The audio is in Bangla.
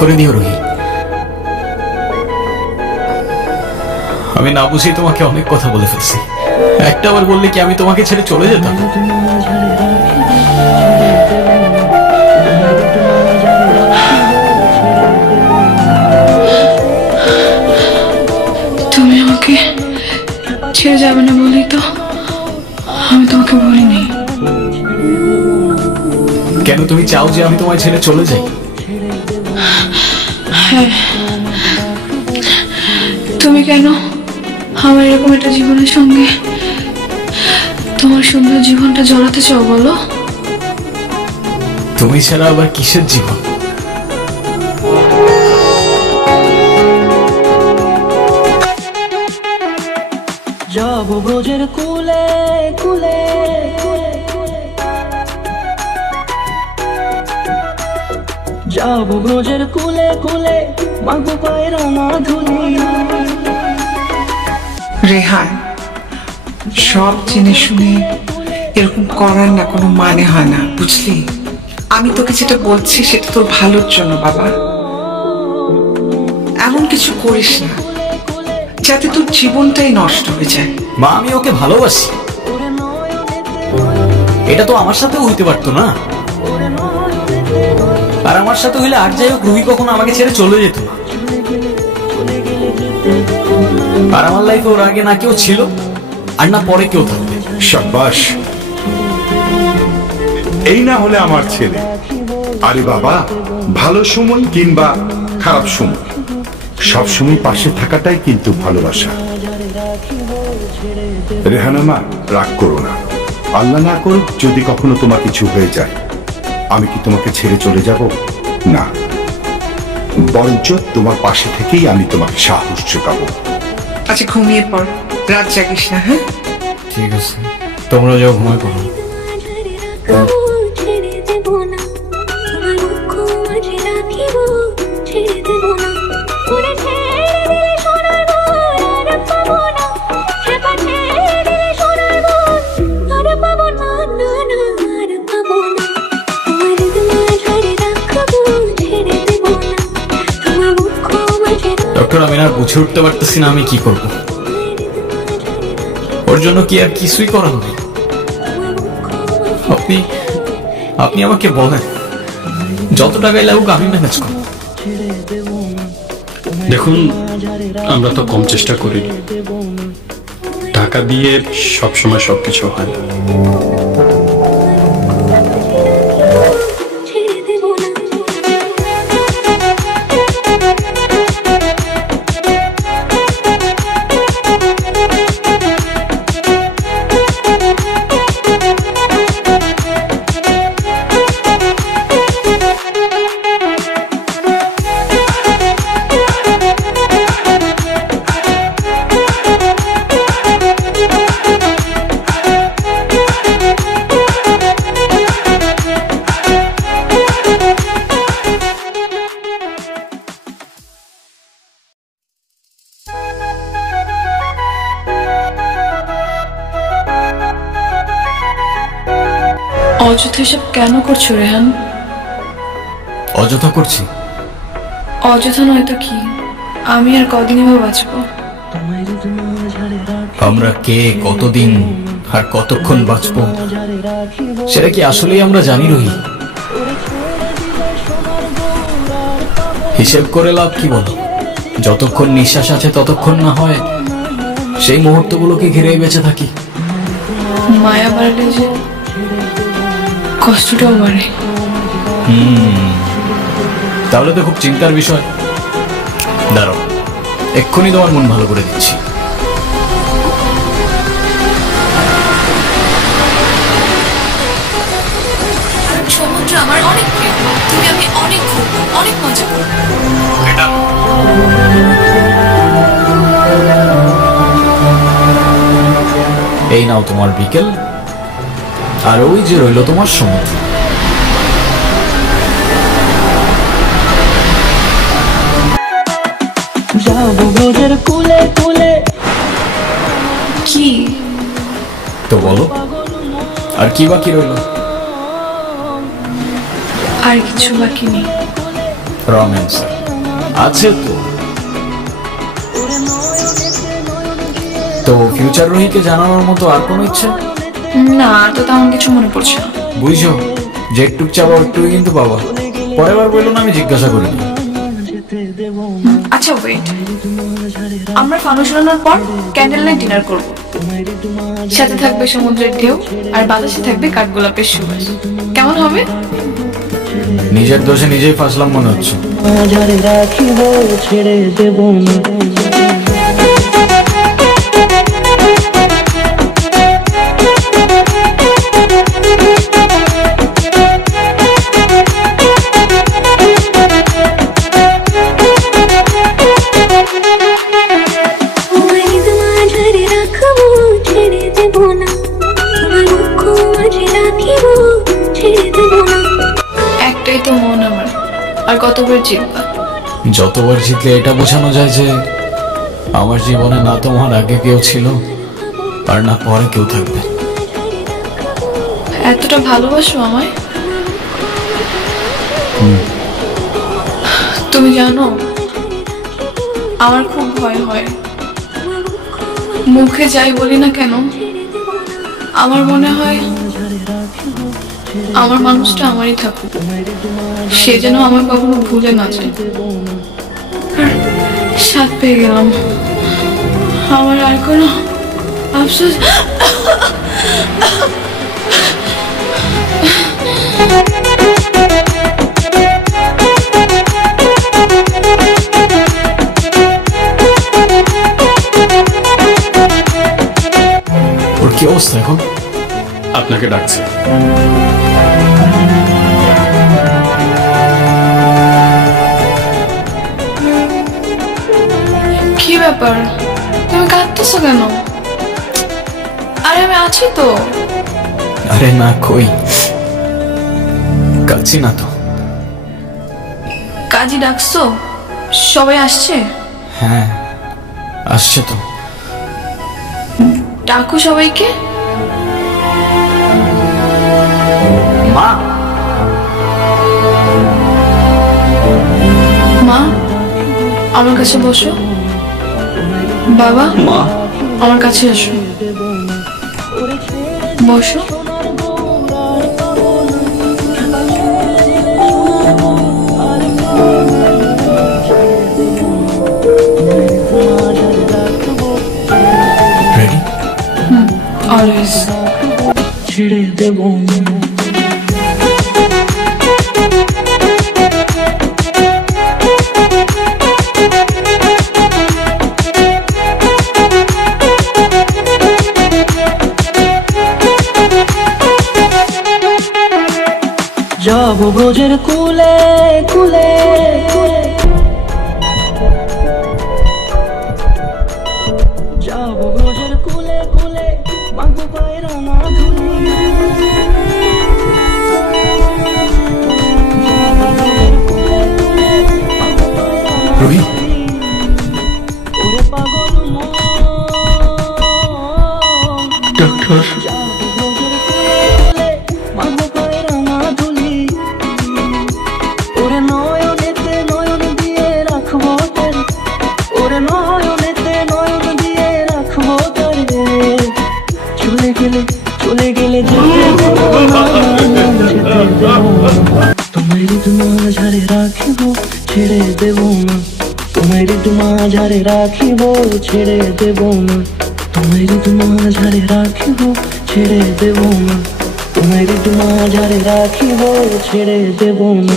করে দিও রোহি। আমি না বুঝেই তোমাকে অনেক কথা বলে ফেলছি। একটা বার বললে কি আমি তোমাকে ছেড়ে চলে যেতাম? তুমি আমাকে ছেড়ে যাবে না বলি তো আমি তোমাকে বলিনি। কেন তুমি চাও যে আমি তোমায় ছেড়ে চলে যাই? হ্যাঁ, তুমি কেন আমার এরকম একটা জীবনের সঙ্গে তোমার সুন্দর জীবনটা জড়াতে চাও বলো? তুমি ছাড়া আবার কিসের জীবন? যাব ব্রজের কুলে কুলে, যাব ব্রজের কুলে কুলে, মাগো পায়ের ধুলি। রেহান, সব জেনে শুনে এরকম করার না কোনো মানে হয় না, বুঝলি? আমি তোকে যেটা বলছি সেটা তোর ভালোর জন্য বাবা। এমন কিছু করিস না যাতে তোর জীবনটাই নষ্ট হয়ে যায়। মা, আমি ওকে ভালোবাসি। এটা তো আমার সাথেও হইতে পারতো না। আর আমার সাথে হইলে আর যাই হোক রুহি কখনো আমাকে ছেড়ে চলে যেত না। আর আমার লাইফে ওর আগে না কেউ ছিল আর না পরে কেউ থাকবে। শাবাশ, এই না হলে আমার ছেলে। আরে বাবা, ভালো সময় কিংবা খারাপ সময় সবসময় পাশে থাকাটাই কিন্তু ভালোবাসা। রেহানা মা, রাগ করো না। আল্লাহ না করুক যদি কখনো তোমার কিছু হয়ে যায়, আমি কি তোমাকে ছেড়ে চলে যাব? না, বরঞ্চ তোমার পাশে থেকেই আমি তোমাকে সাহস যোগাবো। আচ্ছা, ঘুমিয়ে পড়, রাত জাগিস না। হ্যাঁ, ঠিক আছে, তোমরা যাও, ঘুমায় পড়ো। ডক্টর, আমি না বুঝে উঠতে পারতেছি না আমি কি করব। ওর জন্য কি আর কিছুই করার নেই? আপনি আপনি আমাকে বলেন, যত টাকাই লাগুক আমি ম্যানেজ করব। দেখুন, আমরা তো কম চেষ্টা করিনি। টাকা দিয়ে সবসময় সবকিছু হয় না। অযথা এসব কেন করছো রেহান? অযথা করছি? অযথা নয় তো কি, আমি আর কদিন বাঁচবো? আমরা কে, কতদিন আর কতক্ষণ বাঁচবো সেটা কি আসলেই আমরা জানি রোহি? হিসেব করে লাভ কি বলো? যতক্ষণ নিঃশ্বাস আছে ততক্ষণ না হয় সেই মুহূর্তগুলোকে ঘিরেই বেঁচে থাকি। মায়া বাড়লে যে কষ্টটাও বাড়ে। তাহলে তো খুব চিন্তার বিষয়। দাঁড়াও, এক্ষুনি তোমার মন ভালো করে দিচ্ছি। সমুদ্র আমার অনেক প্রিয়, তুমি আমি অনেক ঘুরবো, অনেক মজা করবো। এই নাও তোমার বিকেল, আর ওই যে রইল তোমার সমুদ্র। যাব ব্রজের কুলে কুলে। কি তো বলো, আর কি বাকি রইল? আর কিছু বাকি নেই। Wrong answer. আছে তো। তো ফিউচার রুহিকে জানানোর মতো আর কোনো ইচ্ছে? না, আর তো তেমন কিছু মনে পড়ছে না। বুঝছো, যেটুক চাবা একটুই কিন্তু পাবা। পরের বার বললো না আমি জিজ্ঞাসা করিনি। আচ্ছা ওয়েট, আমরা ফানুস উড়ানোর পর ক্যান্ডেল লাইট ডিনার করব। সাথে থাকবে সমুদ্রের ঢেউ আর বাতাসে থাকবে কাঠগোলাপের সুবাস। কেমন হবে? নিজের দোষে নিজেই ফাঁসলাম মনে হচ্ছে। মাঝারে রাখিব ছেড়ে দেব না। একটাই তো মন আমার, আর কতবার জিতবা? যতবার জিতলে এটা বোঝানো যায় যে আমার জীবনে না তোমার আগে কেউ ছিল আর না পরে কেউ থাকবে। এতটা ভালোবাসো আমায়? তুমি জানো আমার খুব ভয় হয়। মুখে যাই বলি না কেন, আমার মনে হয় আমার মানুষটা আমারই থাকুক, সে যেন আমার কখনো ভুলে না যায়। সাথ পেয়ে গেলাম, আমার আর কোনো আফসোস। ওর কি অবস্থা এখন? আপনাকে ডাকছে। কি ব্যাপার, তুমি কাঁদতেছো কেন? আরে আমি আছি তো। আরে না, কই কাচ্ছি না তো। কাজী ডাকছো? সবাই আসছে? হ্যাঁ আসছে তো। ডাকো সবাইকে। মা, মা আমার কাছে বসো। বাবা মা, আমার কাছে আসো, বসো। রেডি? অলওয়েজ। ছেড়ে দেব না। যাব ব্রজের কুলে কুলে কুলে, যাব ব্রজের কুলে কুলে, মাগো পায়ের না ধুলি। রুহি, ওরে পাগল মন, ডক্টর। চলে গেলে তোমায় মাঝারে রাখিব ছেড়ে দেব না। তোমায় মাঝারে রাখিব ছেড়ে দেব না। তোমায় মাঝারে রাখিব ছেড়ে দেব না। তোমায় মাঝারে রাখিব ছেড়ে দেব না।